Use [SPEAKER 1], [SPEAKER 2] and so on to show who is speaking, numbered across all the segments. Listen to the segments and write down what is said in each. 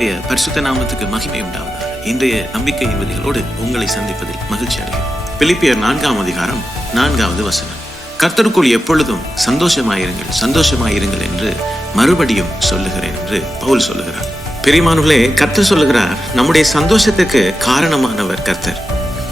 [SPEAKER 1] இன்றைய பரிசுத்த நாமத்துக்கு மகிமை உண்டாவதாக. இன்றைய நம்பிக்கை விதிகளோடு உங்களை சந்திப்பதில் மகிழ்ச்சி அடைகிறேன் பிலிப்பியர் நான்காம் அதிகாரம் நான்காவது வசனம். கர்த்தருக்குள் எப்பொழுதும் சந்தோஷமாயிருங்கள் சந்தோஷமாயிருங்கள் என்று மறுபடியும் சொல்லுகிறேன் என்று பவுல் சொல்லுகிறார். பெரியமானவர்களே கர்த்தர் சொல்லுகிறார் நம்முடைய சந்தோஷத்துக்கு காரணமானவர் கர்த்தர்.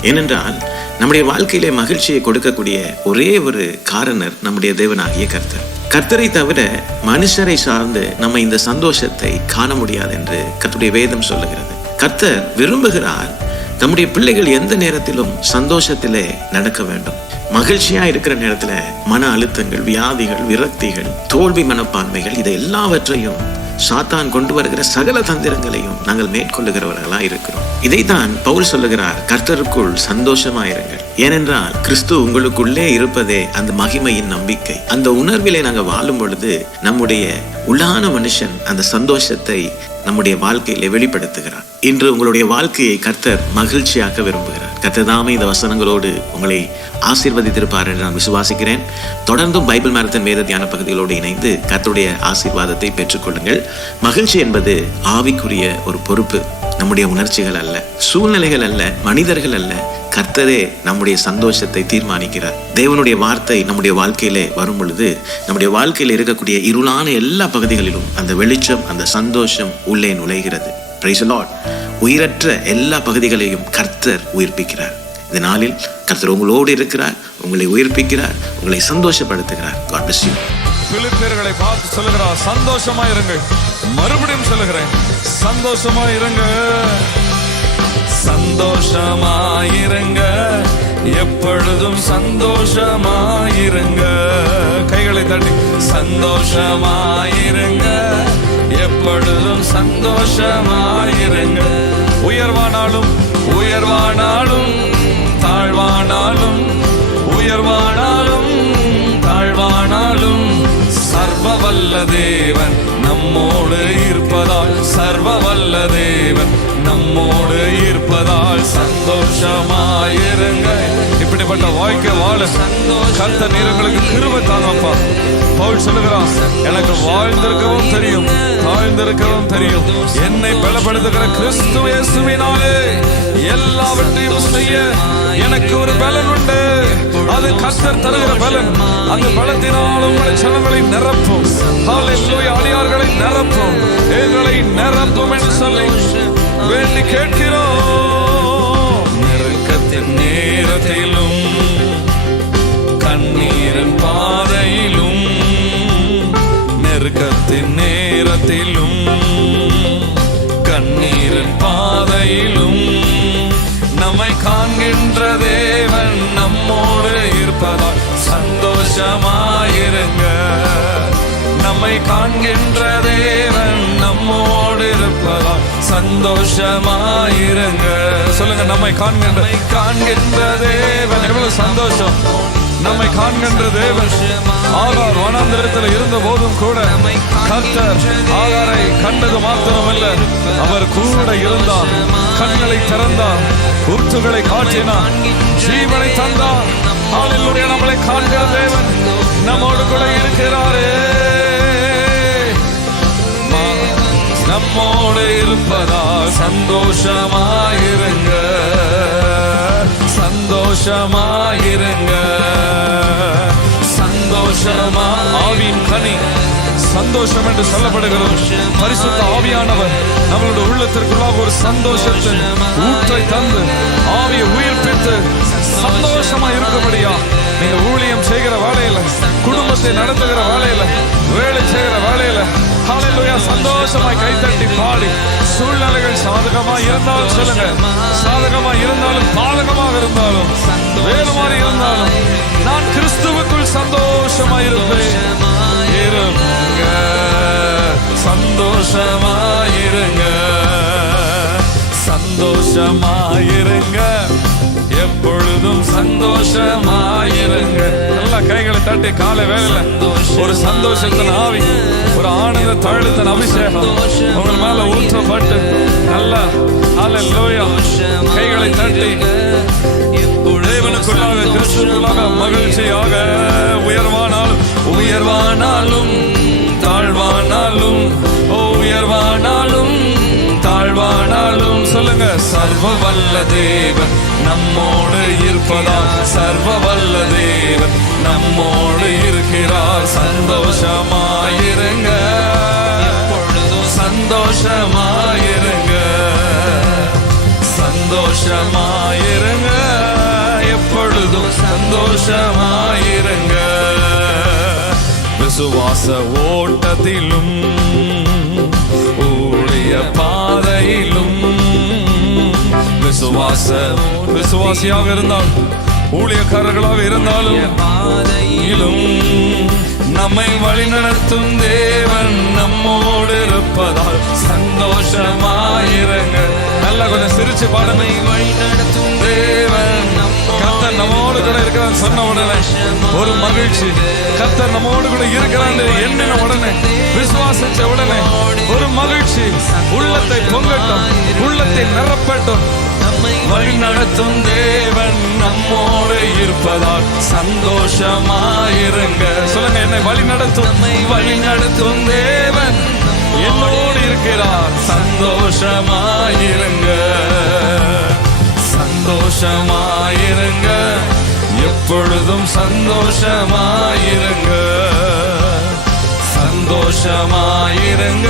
[SPEAKER 1] ஏனென்றால் நம்முடைய வாழ்க்கையிலே மகிழ்ச்சியை கொடுக்கக்கூடிய ஒரே ஒரு காரணர் நம்முடைய தேவனாகிய கர்த்தர். கர்த்தரை தவிர மனுஷரை சார்ந்து நம்ம இந்த சந்தோஷத்தை காண முடியாது என்று கர்த்தருடைய வேதம் சொல்லுகிறது. கர்த்தர் விரும்புகிறார் தம்முடைய பிள்ளைகள் எந்த நேரத்திலும் சந்தோஷத்திலே நடக்க வேண்டும். மகிழ்ச்சியா இருக்கிற நேரத்துல மன அழுத்தங்கள் வியாதிகள் விரக்திகள் தோல்வி மனப்பான்மைகள் இதை எல்லாவற்றையும் சாத்தான் கொண்டு வருகிற சகல தந்திரங்களையும் நாங்கள் மேற்கொள்ளுகிறவர்களா இருக்கிறோம். இதைத்தான் பவுல் சொல்லுகிறார் கர்த்தருக்குள் சந்தோஷமாயிருங்கள். ஏனென்றால் கிறிஸ்து உங்களுக்குள்ளே இருப்பதே அந்த மகிமையின் நம்பிக்கை. அந்த உணர்விலே நாங்கள் வாழும் பொழுது நம்முடைய உள்ளான மனுஷன் அந்த சந்தோஷத்தை நம்முடைய வாழ்க்கையில வெளிப்படுத்துகிறார். இன்று உங்களுடைய வாழ்க்கையை கர்த்தர் மகிழ்ச்சியாக்க விரும்புகிறார். கத்ததாமே இந்த வசனங்களோடு உங்களை ஆசீர்வதித்திருப்பார் என்று நான் விசுவாசிக்கிறேன். தொடர்ந்தும் பைபிள் மரத்தின் வேத தியான பகுதிகளோடு இணைந்து கர்த்தருடைய ஆசீர்வாதத்தை பெற்றுக்கொள்ளுங்கள். மகிழ்ச்சி என்பது ஆவிக்குரிய ஒரு பொறுப்பு. நம்முடைய உணர்ச்சிகள் அல்ல சூழ்நிலைகள் அல்ல மனிதர்கள் அல்ல. கர்த்தரே நம்முடைய சந்தோஷத்தை தீர்மானிக்கிறார். தேவனுடைய வார்த்தை நம்முடைய வாழ்க்கையிலே வரும் பொழுது நம்முடைய வாழ்க்கையில் இருக்கக்கூடிய இருளான எல்லா பகுதிகளிலும் அந்த வெளிச்சம் அந்த சந்தோஷம் உள்ளே நுழைகிறது. பிரைஸ் லாட் உயிரற்ற எல்லா பகுதிகளையும் கர்த்தர் உயிர்ப்பிக்கிறார். இந்த நாளில் கர்த்தர் உங்களோடு இருக்கிறார் உங்களை உயிர்ப்பிக்கிறார் உங்களை சந்தோஷப்படுத்துகிறார். காட் பிளஸ் யூ
[SPEAKER 2] பிலிப்பியர்களை பார்த்து சொல்லுகிறார் சந்தோஷமா இருங்கள் மறுபடியும் சொல்லுகிறேன் சந்தோஷமா இருங்க. சந்தோஷமாயிருங்க எப்பொழுதும் சந்தோஷமாயிருங்க கைகளை தட்டி சந்தோஷமாயிருங்க எப்பொழுதும் சந்தோஷமாயிருங்க உயர்வானாலும் உயர்வானாலும் தாழ்வானாலும் உயர்வானாலும் தாழ்வானாலும் சர்வ வல்ல தேவன் நம்மோடு இருப்பதால் சர்வ வல்ல தேவன் நம்மோடு இருப்பதால் சந்தோஷமாயிருங்க அப்படிப்பட்ட வாழ்க்கை வாழ கத்த நீரங்களுக்கு கிருவை தாங்கப்பா. பவுல் சொல்லுகிறான் எனக்கு வாழ்ந்திருக்கவும் தெரியும் தாழ்ந்திருக்கவும் தெரியும். என்னை பலப்படுத்துகிற கிறிஸ்து இயேசுவினாலே எல்லாவற்றையும் செய்ய எனக்கு ஒரு பலன் உண்டு. அது கத்தர் தருகிற பலன். அந்த பலத்தினால் உங்கள் ஜனங்களை நிரப்பும். அடியார்களை நிரப்பும். எங்களை நிரப்பும் என்று சொல்லி வேண்டி கேட்கிறோம். சந்தோஷமாயிருங்க. நம்மை காண்கின்ற தேவன் நம்மோடு இருப்பதால் சந்தோஷமாயிருங்க. சொல்லுங்க நம்மை காண்கின்ற காண்கின்ற தேவன் எவ்வளவு சந்தோஷம். நம்மை காண்கின்ற தேவன் ஆகார் வனாந்திரத்தில் இருந்த போதும் கூட கர்த்தர் ஆகாரை கண்டது மாத்திரமல்ல. அவர் கூட இருந்தார். கண்களை திறந்தார். உத்துகளை காட்டினார். ஜீவனை தந்தார். ஹalleluya நம்மளை காண்கிற தேவன் நம்மோடு கூட இருக்கிறாரே. நம்மோடு இருப்பதால் சந்தோஷமாயிருங்க. சந்தோஷமாயிருங்க. சந்தோஷமா ஆவியின் கனி. சந்தோஷம் என்று சொல்லப்படுகிறது பரிசுத்த ஆவியானவர் நம்மளுடைய உள்ளத்திற்குள்ளாக ஒரு சந்தோஷத்தின் ஊற்றை தந்து ஆவியை உயிர்ப்பித்து குடும்பத்தை நடத்துகிற வேலையில வேலை செய்கிற வேலையில ஹalleluya சந்தோஷமாய் கைத்தட்டி பாடி சூழ்நிலைகள் சாதகமா இருந்தாலும் சொல்லுங்க. சாதகமா இருந்தாலும் பாதகமாக இருந்தாலும் வேறு மாதிரி இருந்தாலும் நான் கிறிஸ்துவுக்குள் சந்தோஷமா இருப்பேன். இருங்க சந்தோஷமாயிருங்க சந்தோஷமாயிருங்க எப்பொழுதும் சந்தோஷமாயிருங்க தட்டி காலை வேலையில ஒரு சந்தோஷத்தின் ஆவி ஒரு ஆனந்த தழுத்தன் அபிஷேகம். உங்கள் மேல ஊற்றப்பட்டு நல்லா ஹalleluya கைகளை தட்டி தேவனுக்குள்ளாக கிறிஸ்துவுக்குள்ளாக மகிழ்ச்சியாக உயர்வானாலும் உயர்வானாலும் சர்வ வல்ல தேவன் நம்மோடு இருப்பதால் சர்வ வல்ல தேவன் நம்மோடு இருக்கிறார். சந்தோஷமாயிருங்க. சந்தோஷமாயிருங்க. சந்தோஷமாயிருங்க. எப்பொழுதும் சந்தோஷமாயிருங்க. விசுவாச ஓட்டத்திலும் ஊழிய பாதையிலும் விசுவாச விசுவாசியாக இருந்தால் ஊழியக்காரர்களாக இருந்தாலும் பாதையிலும் நம்மை வழிநடத்தும் தேவன் நம்மோடு இருப்பதால் சந்தோஷமாயிருங்க. நல்லா கொஞ்சம் சிரிச்சு பாடமை வழிநடத்தும் தேவன் கர்த்தர் நம்மோடு கூட இருக்கிறான் சொன்ன உடனே ஒரு மகிழ்ச்சி. கர்த்தர் நம்மோடு கூட இருக்கிறான் எண்ணின உடனே விசுவாசிச்ச உடனே ஒரு மகிழ்ச்சி. உள்ளத்தை பொங்கட்டும். உள்ளத்தை நிரப்பட்டும். வழி நடத்தும் தேவன் நம்மோடு இருப்பதால் சந்தோஷமாயிருங்க. சொல்லுங்க என்னை வழி நடத்தும் வழி நடத்தும் தேவன் என்னோடு இருக்கிறார். சந்தோஷமாயிருங்க. சந்தோஷமாயிருங்க. எப்பொழுதும் சந்தோஷமாயிருங்க. சந்தோஷமாயிருங்க.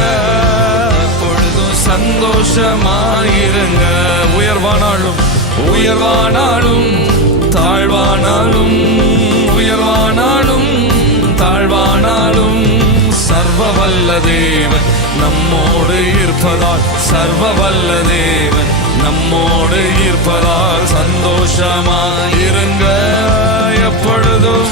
[SPEAKER 2] சந்தோஷமாயிருங்க. உயர்வானாலும் உயர்வானாலும் தாழ்வானாலும் உயர்வானாலும் தாழ்வானாலும் சர்வ வல்ல தேவன் நம்மோடு இருப்பதால் சர்வ வல்ல தேவன் நம்மோடு இருப்பதால் சந்தோஷமாயிருங்க. எப்பொழுதும்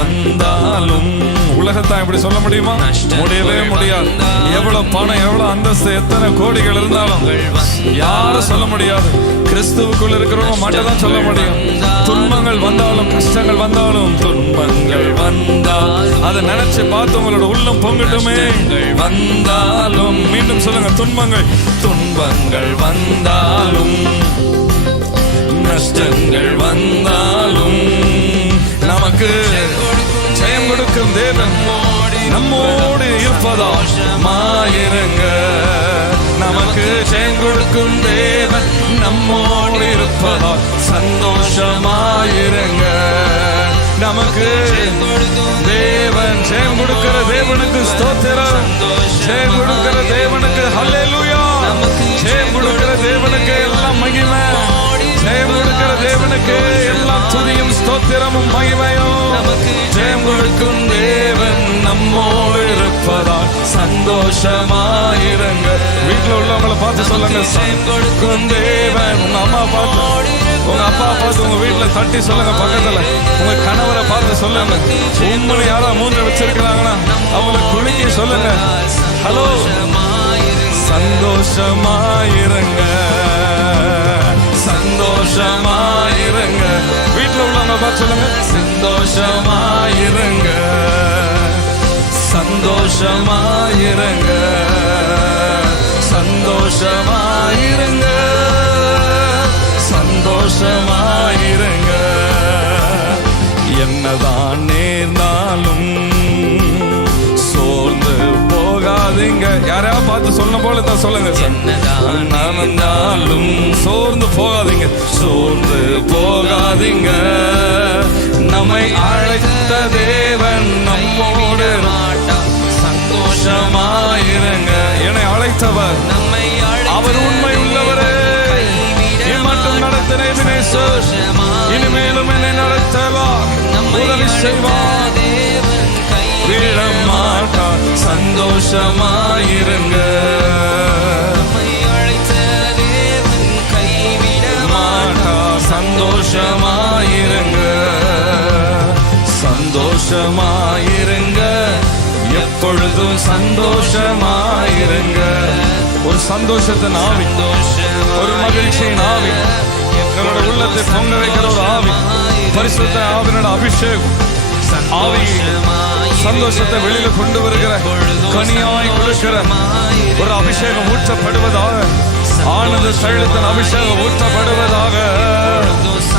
[SPEAKER 2] வந்தாலும் உலகத்தான் இப்படி சொல்ல முடியுமா? முடியவே முடியாது. எவ்வளவு பணம் எவ்வளவு அந்தஸ்து எத்தனை கோடிகள் இருந்தாலும் யாரும் சொல்ல முடியாது. கிறிஸ்துவுக்குள்ள இருக்கிறவங்க மட்டும் தான் சொல்ல முடியும். துன்பங்கள் வந்தாலும் கஷ்டங்கள் வந்தாலும் துன்பங்கள் வந்தால் அதை நினைச்சு பார்த்து உங்களோட உள்ளம் பொங்கட்டுமே. வந்தாலும் மீண்டும் சொல்லுங்க துன்பங்கள். துன்பங்கள் வந்தாலும் கொடுக்கும் நம்மோடு இருப்பதா மாயிருங்க. நமக்கு செங்கொடுக்கும் தேவன் நம்மோடு இருப்பதா சந்தோஷமாயிருங்க. நமக்கு தேவன் ஜெயம் கொடுக்கிற தேவனுக்கு ஸ்தோத்திரம். ஜெயம் கொடுக்கிற தேவனுக்கு ஹல்லேலூயா ஜெயம் கொடுக்கிற தேவனுக்கு எல்லாம் மகிமை. ஜெயம் கொடுக்கிற தேவனுக்கு எல்லாம் துதியும் ஸ்தோத்திரமும் மகிமையும். ஜெயம் கொடுக்கும் தேவன் நம்மோடு இருப்பதால் சந்தோஷமாயிருங்க. வீட்டுல உள்ளவங்களை பார்த்து சொல்லுங்க ஜெயம் கொடுக்கும் தேவன் அம்மா பார்த்து. உங்க அப்பா பார்த்து உங்க வீட்டுல தட்டி சொல்லுங்க பக்கத்துல. உங்க கணவரை பார்த்து சொல்லுங்க. உங்களை யாரா மூஞ்ச வச்சிருக்கிறாங்கன்னா அவங்களை குலுக்கி சொல்லுங்க. ஹலோ சந்தோஷமாயிருங்க. சொல்லுங்க. சந்தோஷமாயிருங்க. சந்தோஷமாயிருங்க. சந்தோஷமாயிருங்க. சந்தோஷமாயிருங்க. என்னதான் நேர்ந்தாலும் போகாதீங்க யாரையா பார்த்து சொன்ன போல தான் சொல்லுங்க சார். நடந்தாலும் சோர்ந்து போகாதீங்க. சோர்ந்து போகாதீங்க. நம்மை அழைத்த தேவன் நம்மோடு சந்தோஷமாயிருங்க. என்னை அழைத்தவர் அவர் உண்மை உள்ளவரே. இம்மட்டும் நடத்தின எபினேசர் இனிமேலும் என்னை நடத்தலாம் உதவி செய்வார் சந்தோஷமாயிருங்க. சந்தோஷமாயிருங்க. சந்தோஷமாயிருங்க. எப்பொழுதும் சந்தோஷமாயிருங்க. ஒரு சந்தோஷத்தின் ஆவி ஒரு மகிழ்ச்சியின் ஆவி எங்களோட உள்ளத்தை பொங்க வைக்கிற ஒரு ஆவி பரிசுத்த ஆவினோட அபிஷேகம். ஆவி. சந்தோஷத்தை வெளியில கொண்டு வருகிற கனியாய் கொடுக்கிற ஒரு அபிஷேகம் ஊற்றப்படுவதாக ஆனந்த சைலத்தின் அபிஷேகம் ஊற்றப்படுவதாக.